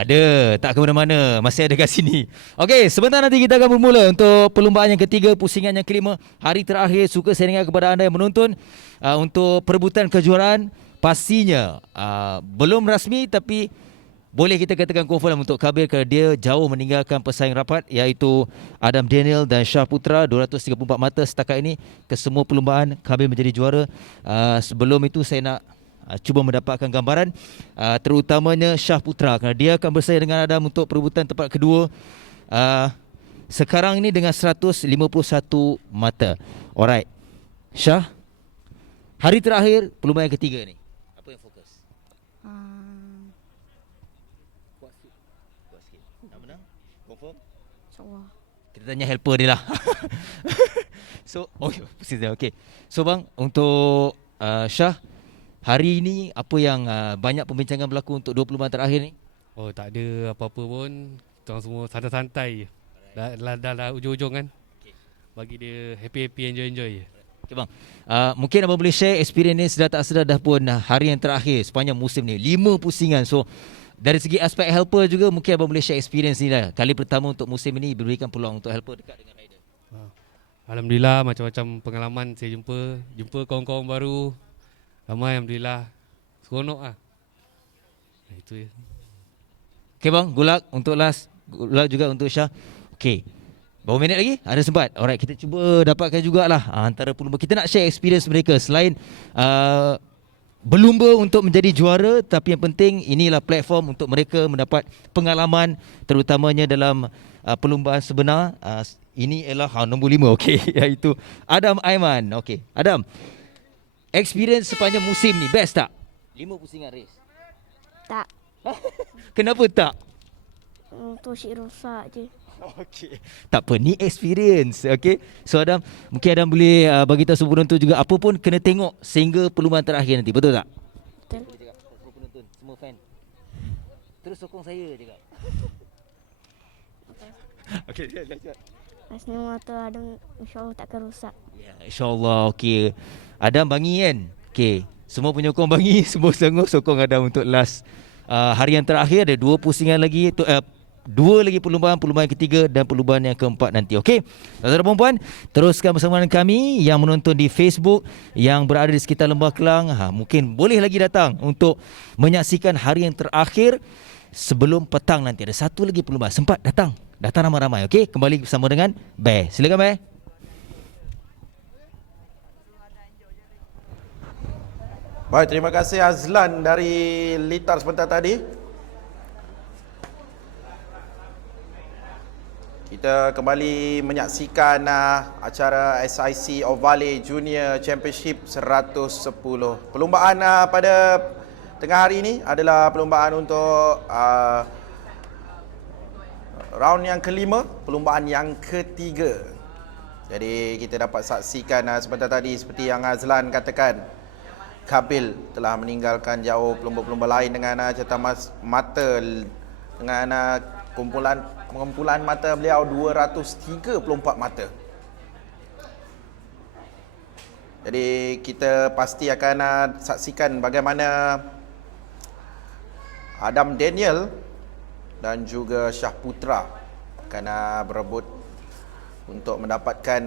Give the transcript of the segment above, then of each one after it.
Ada, tak ke mana-mana, masih ada kat sini. Okey, sebentar nanti kita akan bermula untuk perlumbaan yang ketiga, pusingan yang kelima. Hari terakhir, suka saya ingat kepada anda yang menonton untuk perebutan kejuaraan. Pastinya belum rasmi tapi boleh kita katakan confirm untuk Kabir kerana dia jauh meninggalkan pesaing rapat, iaitu Adam Daniel dan Shah Putra. 234 mata setakat ini ke semua perlumbaan. Kabir menjadi juara. Sebelum itu saya nak cuba mendapatkan gambaran terutamanya Shah Putra kerana dia akan bersaing dengan Adam untuk perebutan tempat kedua sekarang ini dengan 151 mata. Alright, Shah, hari terakhir perlumbaan yang ketiga ni, apa yang fokus? Kuat sikit. Nak menang? Confirm? InsyaAllah. Kita tanya helper dia lah. So, okay. So bang, untuk Shah, hari ini apa yang banyak pembincangan berlaku untuk 20 bulan terakhir ni? Oh, tak ada apa-apa pun. Kita orang semua santai-santai je. Dah ujung-ujung kan. Bagi dia happy-happy, enjoy-enjoy je. Okay bang, mungkin abang boleh share experience ni sedar tak sedar dah pun hari yang terakhir sepanjang musim ni 5 pusingan. So dari segi aspek helper juga mungkin abang boleh share experience ni lah. Kali pertama untuk musim ini diberikan peluang untuk helper dekat dengan rider. Alhamdulillah, macam-macam pengalaman saya jumpa kawan-kawan baru. Ramai, Alhamdulillah. Seronok lah. Itu je. Okay bang, good luck untuk last. Good luck juga untuk Shah. Okay, berapa minit lagi? Ada sempat? Alright, kita cuba dapatkan jugalah antara pelumba. Kita nak share experience mereka selain berlumba untuk menjadi juara, tapi yang penting inilah platform untuk mereka mendapat pengalaman terutamanya dalam perlumbaan sebenar. Ini ialah nombor 5, okey, iaitu Adam Aiman. Okey, Adam, experience sepanjang musim ni best tak? 5 pusingan race. Tak. Kenapa tak? Untuk syik rosak je. Okey, tak apa, ni experience. Okey, so Adam, mungkin Adam boleh bagi tahu semua penonton juga apa pun kena tengok sehingga perlumbaan terakhir nanti, betul tak? Betul. Boleh cakap semua penonton, semua fan, terus sokong saya cakap. Okey, lanjut. Rasanya mata Adam insyaAllah takkan rosak. Ya, insyaAllah. Okey, Adam bangi kan? Okey, semua penyokong bangi, semua sanggup sokong Adam untuk last hari yang terakhir. Ada 2 pusingan lagi, 2 lagi perlumbaan yang ketiga dan perlumbaan yang keempat nanti. Okey, tuan-tuan dan puan-puan, teruskan bersama dengan kami yang menonton di Facebook, yang berada di sekitar Lembah Kelang. Mungkin boleh lagi datang untuk menyaksikan hari yang terakhir sebelum petang nanti. Ada satu lagi perlumbaan, sempat datang ramai-ramai. Okey, kembali bersama dengan Bear. Silakan Bear. Baik, terima kasih Azlan dari Litar sebentar tadi. Kita kembali menyaksikan acara SIC Ovale Junior Championship 110. Perlumbaan pada tengah hari ini adalah perlumbaan untuk round yang kelima, perlumbaan yang ketiga. Jadi kita dapat saksikan sebentar tadi seperti yang Azlan katakan, Kabil telah meninggalkan jauh pelumba-pelumba lain dengan catatan mata dengan kumpulan mata beliau 234 mata. Jadi kita pasti akan saksikan bagaimana Adam Daniel dan juga Shah Putra akan berebut untuk mendapatkan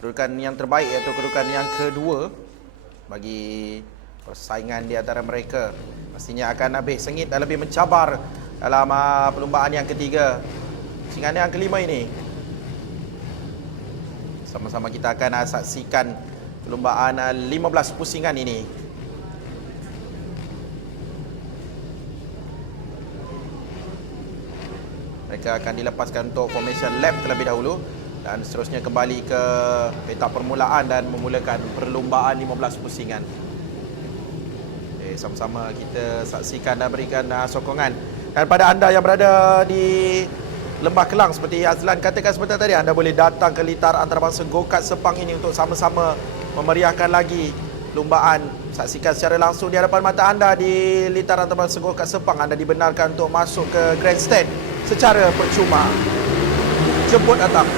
kedudukan yang terbaik, iaitu kedudukan yang kedua bagi persaingan di antara mereka. Pastinya akan lebih sengit dan lebih mencabar dalam perlumbaan yang ketiga. Pusingan yang kelima ini, sama-sama kita akan saksikan perlumbaan 15 pusingan ini. Mereka akan dilepaskan untuk formation lap terlebih dahulu dan seterusnya kembali ke petak permulaan dan memulakan perlumbaan 15 pusingan. Sama-sama kita saksikan dan berikan sokongan. Dan pada anda yang berada di Lembah Kelang, seperti Azlan katakan sebentar tadi, anda boleh datang ke Litar Antarabangsa Go-Kart Sepang ini untuk sama-sama memeriahkan lagi perlumbaan. Saksikan secara langsung di hadapan mata anda di Litar Antarabangsa Go-Kart Sepang. Anda dibenarkan untuk masuk ke grandstand secara percuma. Jemput datang.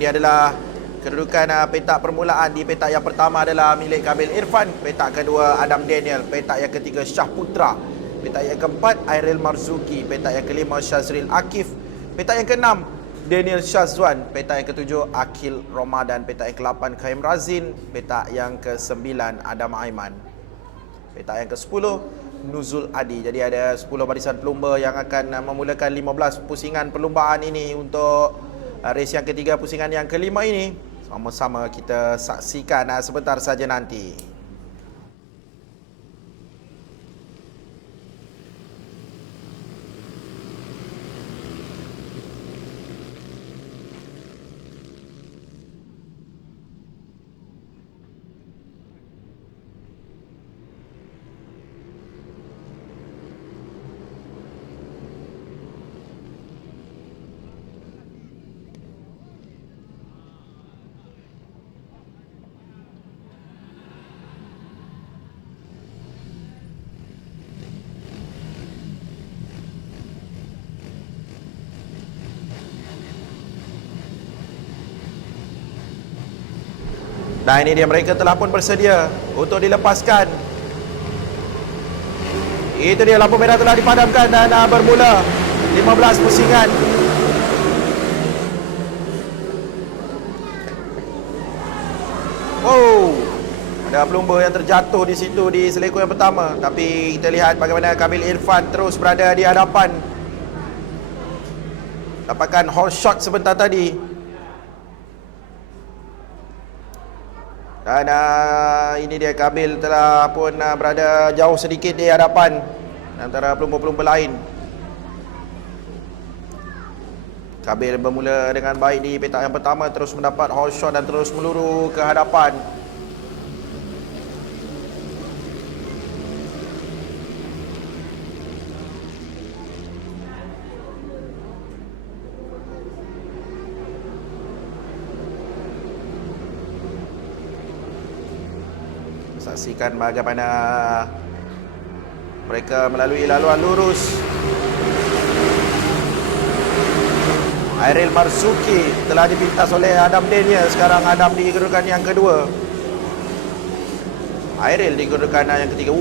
Ini adalah Kedudukan petak permulaan di petak yang pertama adalah milik Kabil Irfan, petak kedua Adam Daniel, petak yang ketiga Syah Putra, petak yang keempat Airil Marzuki, petak yang kelima Syazril Akif, petak yang keenam Daniel Syazwan, petak yang ketujuh Akil Ramadan, petak yang ke-8 Khaim Razin, petak yang ke-9 Adam Aiman, petak yang ke-10 Nuzul Adi. Jadi ada 10 barisan pelumba yang akan memulakan 15 pusingan perlumbaan ini untuk race yang ketiga, pusingan yang kelima ini. Sama-sama kita saksikan sebentar saja nanti. Nah, ini dia, mereka telah pun bersedia untuk dilepaskan. Itu dia, lampu merah telah dipadamkan dan bermula 15 pusingan. Wow, ada pelumba yang terjatuh di situ di selekor yang pertama. Tapi kita lihat bagaimana Kamil Irfan terus berada di hadapan. Dapatkan horse shot sebentar tadi. Dan ini dia, Kabil telah pun berada jauh sedikit di hadapan antara pelumba-pelumba lain. Kabil bermula dengan baik di petak yang pertama, terus mendapat horse shot dan terus meluru ke hadapan. Saksikan bagaimana mereka melalui laluan lurus. Airil Marzuki telah dipintas oleh Adam Daniel. Sekarang Adam di kedudukan yang kedua, Airil di kedudukan yang ketiga.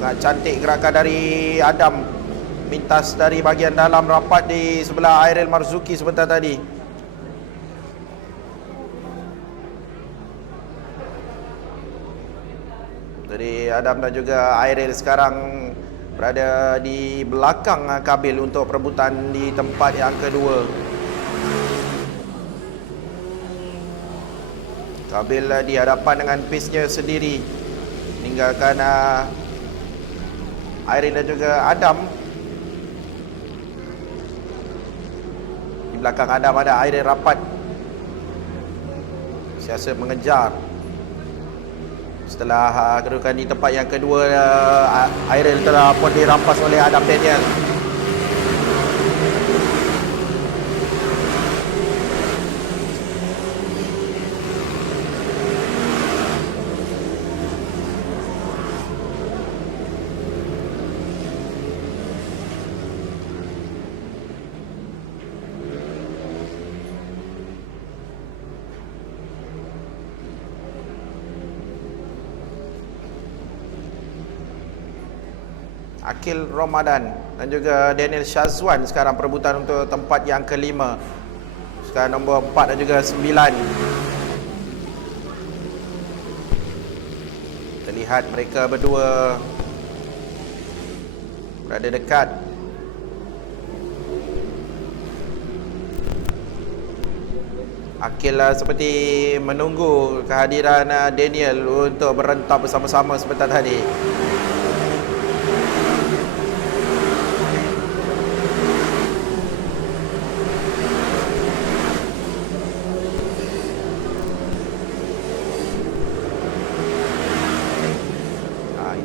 Sangat cantik gerakan dari Adam, mintas dari bahagian dalam rapat di sebelah Airil Marzuki sebentar tadi. Jadi Adam dan juga Airil sekarang berada di belakang Kabil untuk perebutan di tempat yang kedua. Kabil di hadapan dengan pace-nya sendiri, meninggalkan Airil dan juga Adam. Di belakang Adam ada Airil rapat, siasat mengejar. Setelah kedudukan di tempat yang kedua, Airil telah pun dirampas oleh Adam Daniel. Akil Ramadan dan juga Daniel Syazwan sekarang perebutan untuk tempat yang kelima. Sekarang nombor 4 dan juga 9. Terlihat mereka berdua berada dekat. Akil seperti menunggu kehadiran Daniel untuk berentap bersama-sama sebentar tadi.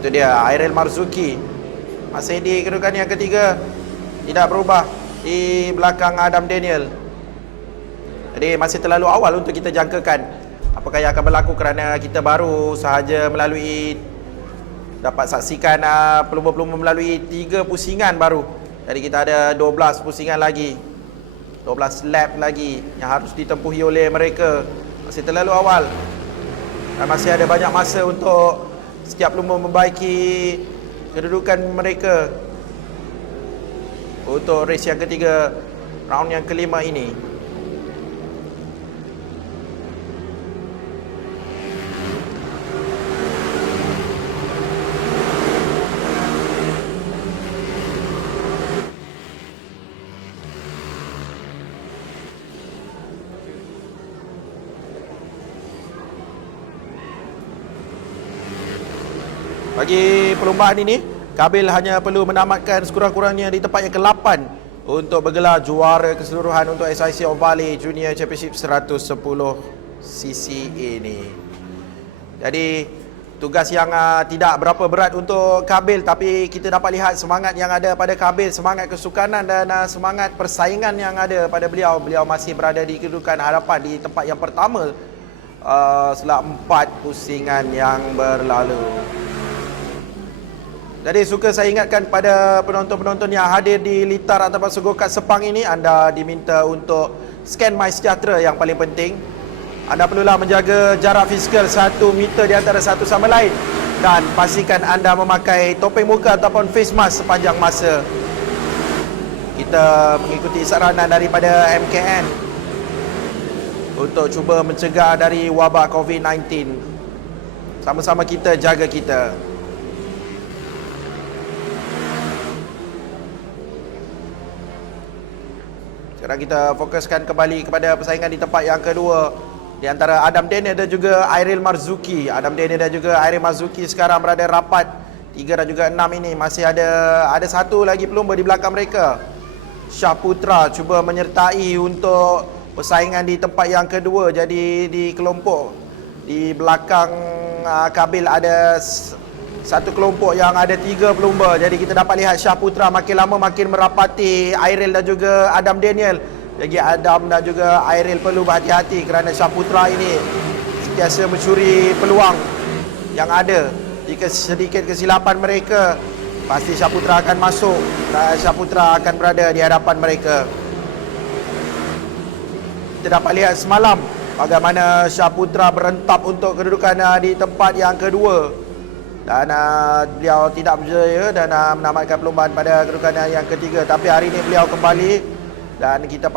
Itu dia, Airil Marzuki masih di kedudukan yang ketiga, tidak berubah di belakang Adam Daniel. Jadi masih terlalu awal untuk kita jangkakan apakah yang akan berlaku, kerana kita baru sahaja melalui, dapat saksikan pelumba-pelumba melalui 3 pusingan baru. Jadi kita ada 12 pusingan lagi, 12 lap lagi yang harus ditempuhi oleh mereka Masih terlalu awal. Dan masih ada banyak masa untuk setiap pelumba membaiki kedudukan mereka untuk race yang ketiga, round yang kelima ini. Bagi perlombaan ini, Kabil hanya perlu menamatkan sekurang-kurangnya di tempat yang ke-8 untuk bergelar juara keseluruhan untuk SIC Ovale Junior Championship 110cc ini. Jadi tugas yang tidak berapa berat untuk Kabil, tapi kita dapat lihat semangat yang ada pada Kabil, semangat kesukanan dan semangat persaingan yang ada pada beliau. Beliau masih berada di kedudukan hadapan di tempat yang pertama setelah 4 pusingan yang berlalu. Jadi suka saya ingatkan pada penonton-penonton yang hadir di litar antarabangsa go-kart Sepang ini, anda diminta untuk scan MySejahtera yang paling penting. Anda perlulah menjaga jarak fizikal 1 meter di antara satu sama lain dan pastikan anda memakai topeng muka ataupun face mask sepanjang masa. Kita mengikuti saranan daripada MKN untuk cuba mencegah dari wabak COVID-19. Sama-sama kita jaga kita. Sekarang kita fokuskan kembali kepada persaingan di tempat yang kedua di antara Adam Daniel dan juga Airil Marzuki. Adam Daniel dan juga Airil Marzuki sekarang berada rapat 3 dan juga 6 ini. Masih ada satu lagi pelumba di belakang mereka. Syah Putra cuba menyertai untuk persaingan di tempat yang kedua. Jadi di kelompok di belakang Kabil ada satu kelompok yang ada 3 pelumba. Jadi kita dapat lihat Syah Putra makin lama makin merapati Airil dan juga Adam Daniel. Jadi Adam dan juga Airil perlu berhati-hati kerana Syah Putra ini sentiasa mencuri peluang yang ada. Jika sedikit kesilapan mereka, pasti Syah Putra akan masuk dan Syah Putra akan berada di hadapan mereka. Kita dapat lihat semalam bagaimana Syah Putra berentap untuk kedudukan di tempat yang kedua. Dan beliau tidak berjaya dan menamatkan perlombaan pada kedudukan yang ketiga. Tapi hari ini beliau kembali dan kita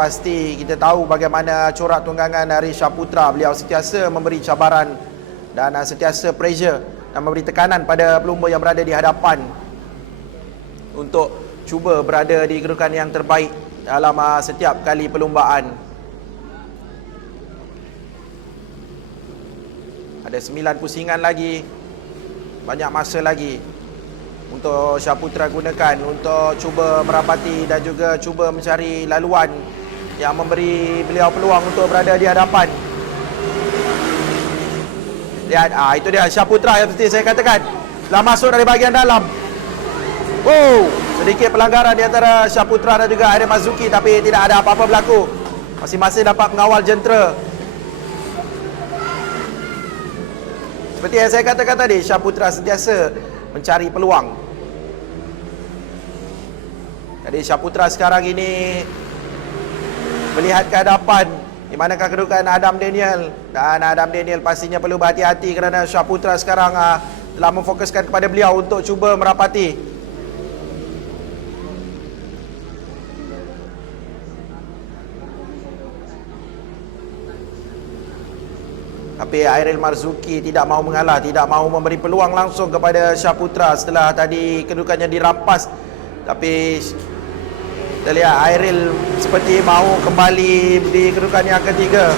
tahu bagaimana corak tunggangan dari Syah Putra. Beliau sentiasa memberi cabaran dan sentiasa pressure dan memberi tekanan pada pelumba yang berada di hadapan untuk cuba berada di kedudukan yang terbaik dalam setiap kali perlombaan. Ada 9 pusingan lagi. Banyak masa lagi untuk Syah Putra gunakan untuk cuba merapati dan juga cuba mencari laluan yang memberi beliau peluang untuk berada di hadapan. Lihat, itu dia Syah Putra yang seperti saya katakan telah masuk dari bahagian dalam. Oh, sedikit pelanggaran di antara Syah Putra dan juga Airil Marzuki, tapi tidak ada apa-apa berlaku. Masing-masing dapat mengawal jentera. Seperti yang saya katakan tadi, Syah Putra sentiasa mencari peluang. Jadi Syah Putra sekarang ini melihat ke hadapan di manakah kedudukan Adam Daniel. Dan Adam Daniel pastinya perlu berhati-hati kerana Syah Putra sekarang telah memfokuskan kepada beliau untuk cuba merapati. Tapi Airil Marzuki tidak mahu mengalah, tidak mahu memberi peluang langsung kepada Syah Putra setelah tadi kedudukannya dirampas. Tapi kita lihat Airil seperti mahu kembali di kedudukan yang ketiga.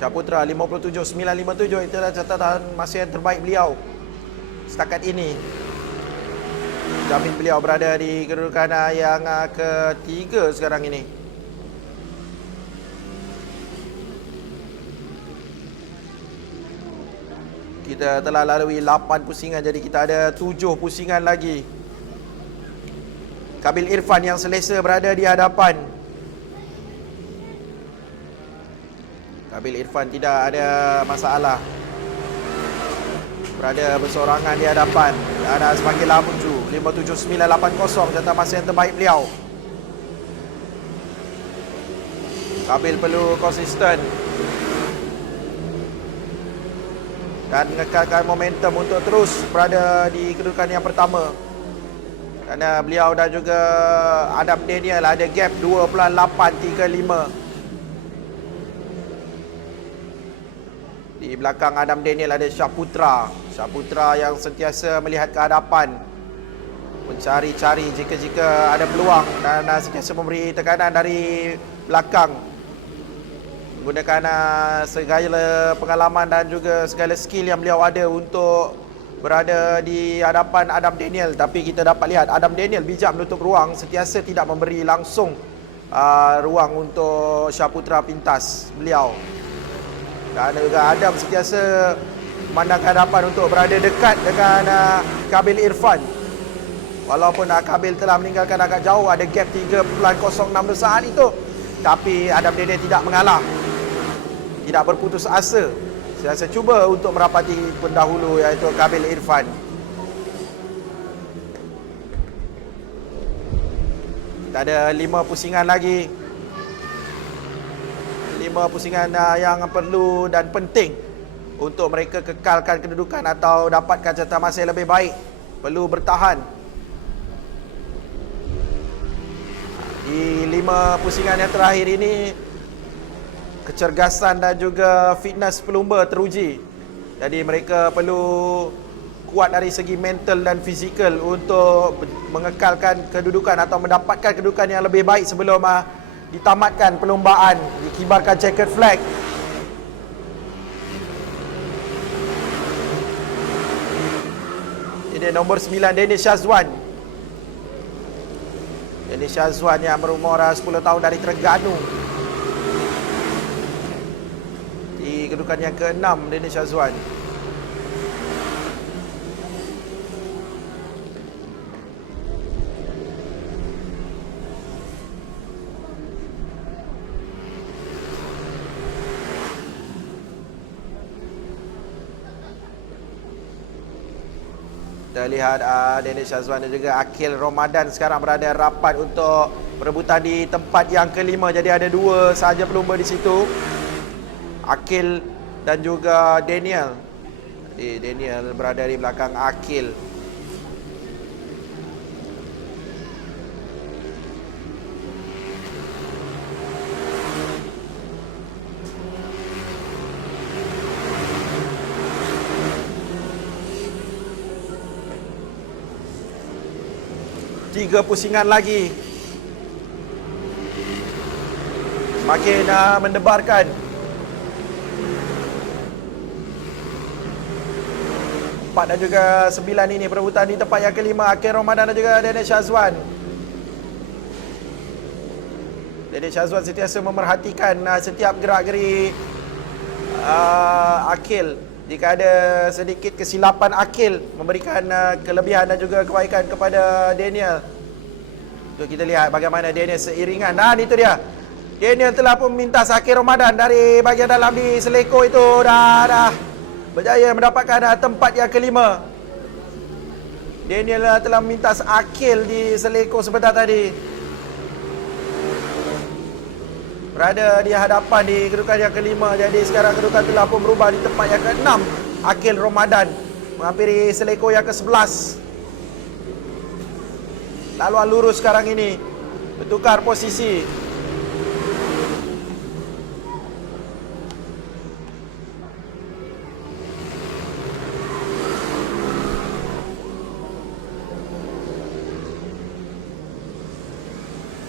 Syah Putra 57.957, itulah catatan masa yang terbaik beliau setakat ini. Jamin beliau berada di kedudukan yang ketiga sekarang ini. Kita telah lalui 8 pusingan, jadi kita ada 7 pusingan lagi. Kabil Irfan yang selesa berada di hadapan. Kabil Irfan tidak ada masalah, berada bersorangan di hadapan. Dan semakin lama menuju 57980 jatah masa yang terbaik beliau. Kabil perlu konsisten dan mengekalkan momentum untuk terus berada di kedudukan yang pertama. Kerana beliau dan juga Adam Daniel ada gap 2.835. Di belakang Adam Daniel ada Syaputra. Syaputra yang sentiasa melihat ke hadapan, mencari-cari jika-jika ada peluang, dan sentiasa memberi tekanan dari belakang, menggunakan segala pengalaman dan juga segala skill yang beliau ada untuk berada di hadapan Adam Daniel. Tapi kita dapat lihat Adam Daniel bijak menutup ruang, sentiasa tidak memberi langsung ruang untuk Syaputra pintas beliau. Dan juga Adam sentiasa memandang ke hadapan untuk berada dekat dengan Kabil Irfan. Walaupun Kabil telah meninggalkan agak jauh, ada gap 3.06 saat itu, tapi Adam Daniel tidak mengalah, tidak berputus asa. Saya cuba untuk merapati pendahulu, iaitu Kabil Irfan. Kita ada 5 pusingan lagi. 5 pusingan yang perlu dan penting untuk mereka kekalkan kedudukan atau dapatkan jatah masa yang lebih baik. Perlu bertahan. Di 5 pusingan yang terakhir ini, kecergasan dan juga fitness pelumba teruji. Jadi mereka perlu kuat dari segi mental dan fizikal untuk mengekalkan kedudukan atau mendapatkan kedudukan yang lebih baik sebelum ditamatkan perlombaan, dikibarkan checkered flag. Ini nombor 9, Danish Shazwan. Danish Shazwan yang berumur 10 tahun dari Terengganu. Di kedudukan yang ke-6, Danish Shazwan. Kita lihat Danish Shazwan dan juga Akil Ramadan sekarang berada rapat untuk perebutan di tempat yang kelima. Jadi ada 2 sahaja pelumba di situ, Akil dan juga Daniel. Jadi Daniel berada di belakang Akil. Tiga pusingan lagi. Semakin mendebarkan. 4 dan juga 9 ini perebutan di tempat yang kelima, Akil Ramadan dan juga Danish Shazwan. Danish Shazwan sentiasa memerhatikan setiap gerak-geri Akil. Jika ada sedikit kesilapan Akil, memberikan kelebihan dan juga kebaikan kepada Daniel. Untuk kita lihat bagaimana Daniel seiringan. Dan itu dia, Daniel telah pun meminta Akil Ramadan dari bahagian dalam di seleko itu, dan berjaya mendapatkan tempat yang kelima. Daniel telah meminta Akil di seleko sebentar tadi. Berada di hadapan di kedudukan yang kelima. Jadi sekarang kedudukan telah pun berubah di tempat yang ke-6. Akil Ramadan menghampiri seleko yang ke-11. Laluan lurus sekarang ini, bertukar posisi.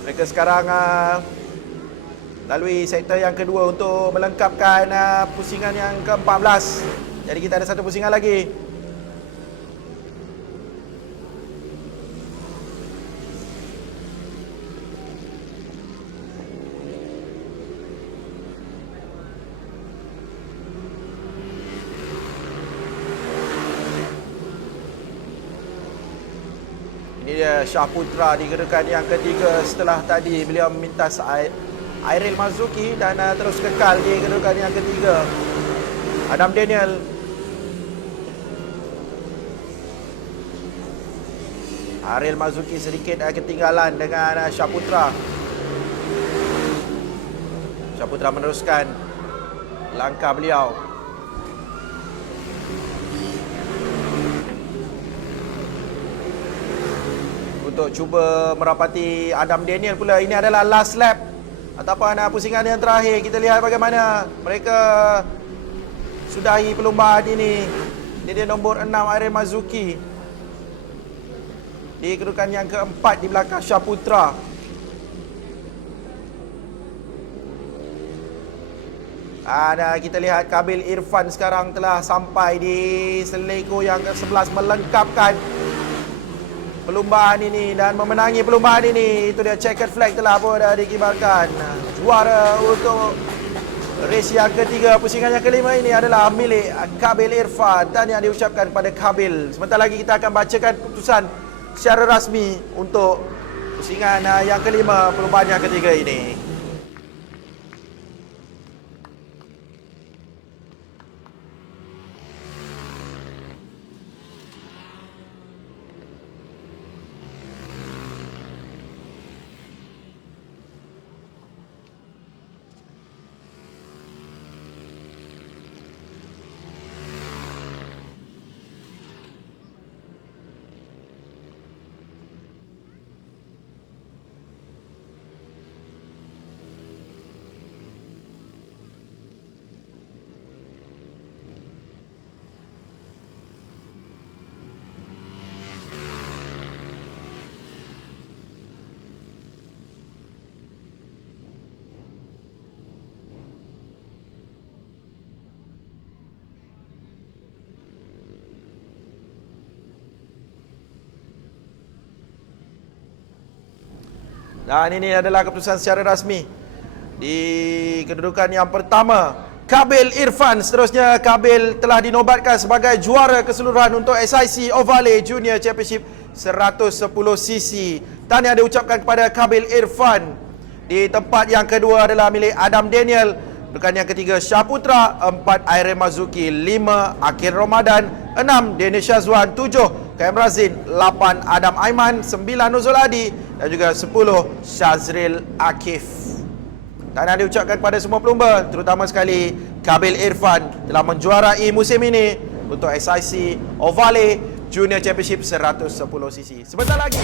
Mereka sekarang lalui sektor yang kedua untuk melengkapkan pusingan yang ke-14. Jadi kita ada 1 pusingan lagi. Ini Ini dia Shah Putra di kedudukan yang ketiga setelah tadi beliau memintas Airil Marzuki dan terus kekal di kedudukan yang ketiga. Adam Daniel. Airil Marzuki sedikit ketinggalan dengan Shah Putra. Shah Putra meneruskan langkah beliau. Untuk cuba merapati Adam Daniel pula. Ini adalah last lap ataupun pusingan yang terakhir. Kita lihat bagaimana mereka sudahi perlumbaan ini. Ini dia nombor 6 Airil Marzuki di kedudukan yang keempat di belakang Shah Putra. Dan kita lihat Kabil Irfan sekarang telah sampai di seleko yang ke-11 melengkapkan perlumbaan ini dan memenangi perlumbaan ini. Itu dia checkered flag telah pun dikibarkan. Juara untuk race yang ketiga, pusingan yang kelima ini adalah milik Kabil Irfan dan yang diucapkan pada Kabil. Sebentar lagi kita akan bacakan keputusan secara rasmi untuk pusingan yang kelima perlumbaan yang ketiga ini. Dan ini adalah keputusan secara rasmi. Di kedudukan yang pertama, Kabil Irfan. Seterusnya, Kabil telah dinobatkan sebagai juara keseluruhan untuk SIC Ovale Junior Championship 110cc. Dan yang diucapkan kepada Kabil Irfan. Di tempat yang kedua adalah milik Adam Daniel. Kedudukan yang ketiga, Shah Putra. 4, Airil Marzuki. 5, Akhil Ramadan. 6, Danish Shazwan. 7, KM Razin. 8, Adam Aiman. 9, Nuzul Adi. Dan juga 10, Shazril Akif. Dan yang diucapkan kepada semua pelumba, terutama sekali Kabil Irfan, telah menjuarai musim ini untuk SIC Ovale Junior Championship 110cc. Sebentar lagi